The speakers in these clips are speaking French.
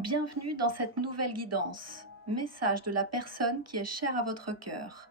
Bienvenue dans cette nouvelle guidance. Message de la personne qui est chère à votre cœur.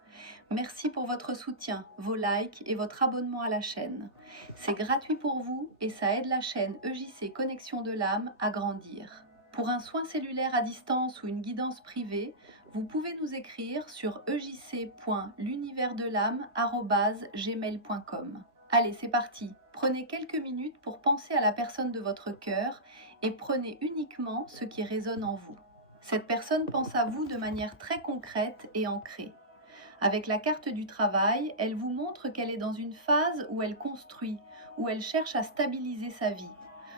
Merci pour votre soutien, vos likes et votre abonnement à la chaîne. C'est gratuit pour vous et ça aide la chaîne EJC Connexion de l'âme à grandir. Pour un soin cellulaire à distance ou une guidance privée, vous pouvez nous écrire sur ejc.l'universdelame@gmail.com. Allez, c'est parti. Prenez quelques minutes pour penser à la personne de votre cœur et prenez uniquement ce qui résonne en vous. Cette personne pense à vous de manière très concrète et ancrée. Avec la carte du travail, elle vous montre qu'elle est dans une phase où elle construit, où elle cherche à stabiliser sa vie.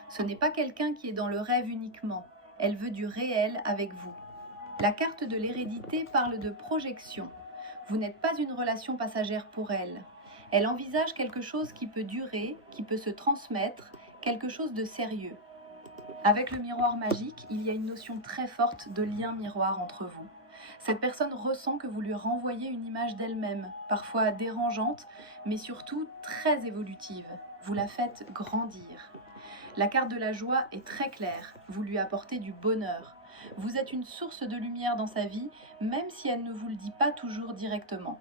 Ce n'est pas quelqu'un qui est dans le rêve uniquement, elle veut du réel avec vous. La carte de l'hérédité parle de projection. Vous n'êtes pas une relation passagère pour elle. Elle envisage quelque chose qui peut durer, qui peut se transmettre, quelque chose de sérieux. Avec le miroir magique, il y a une notion très forte de lien miroir entre vous. Cette personne ressent que vous lui renvoyez une image d'elle-même, parfois dérangeante, mais surtout très évolutive. Vous la faites grandir. La carte de la joie est très claire, vous lui apportez du bonheur. Vous êtes une source de lumière dans sa vie, même si elle ne vous le dit pas toujours directement.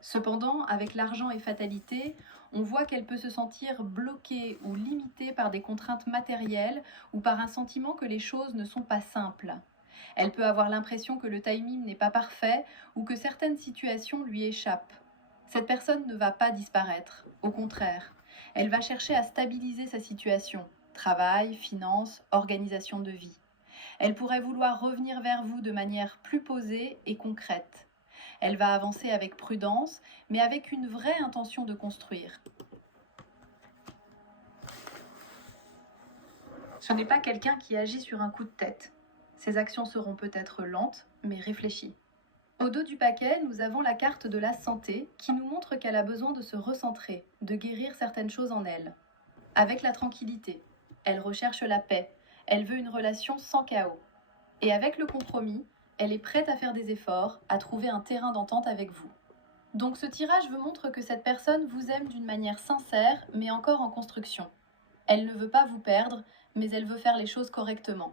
Cependant, avec l'argent et fatalité, on voit qu'elle peut se sentir bloquée ou limitée par des contraintes matérielles ou par un sentiment que les choses ne sont pas simples. Elle peut avoir l'impression que le timing n'est pas parfait ou que certaines situations lui échappent. Cette personne ne va pas disparaître, au contraire. Elle va chercher à stabiliser sa situation, travail, finances, organisation de vie. Elle pourrait vouloir revenir vers vous de manière plus posée et concrète. Elle va avancer avec prudence, mais avec une vraie intention de construire. Ce n'est pas quelqu'un qui agit sur un coup de tête. Ses actions seront peut-être lentes, mais réfléchies. Au dos du paquet, nous avons la carte de la santé qui nous montre qu'elle a besoin de se recentrer, de guérir certaines choses en elle. Avec la tranquillité, elle recherche la paix, elle veut une relation sans chaos. Et avec le compromis, elle est prête à faire des efforts, à trouver un terrain d'entente avec vous. Donc ce tirage vous montre que cette personne vous aime d'une manière sincère, mais encore en construction. Elle ne veut pas vous perdre, mais elle veut faire les choses correctement.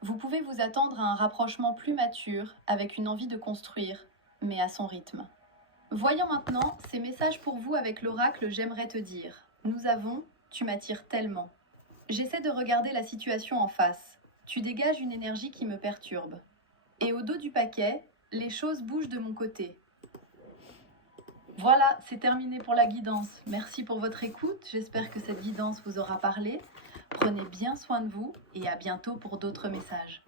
Vous pouvez vous attendre à un rapprochement plus mature, avec une envie de construire, mais à son rythme. Voyons maintenant ces messages pour vous avec l'oracle J'aimerais te dire. Nous avons Tu m'attires tellement. J'essaie de regarder la situation en face. Tu dégages une énergie qui me perturbe. Et au dos du paquet, les choses bougent de mon côté. Voilà, c'est terminé pour la guidance. Merci pour votre écoute. J'espère que cette guidance vous aura parlé. Prenez bien soin de vous et à bientôt pour d'autres messages.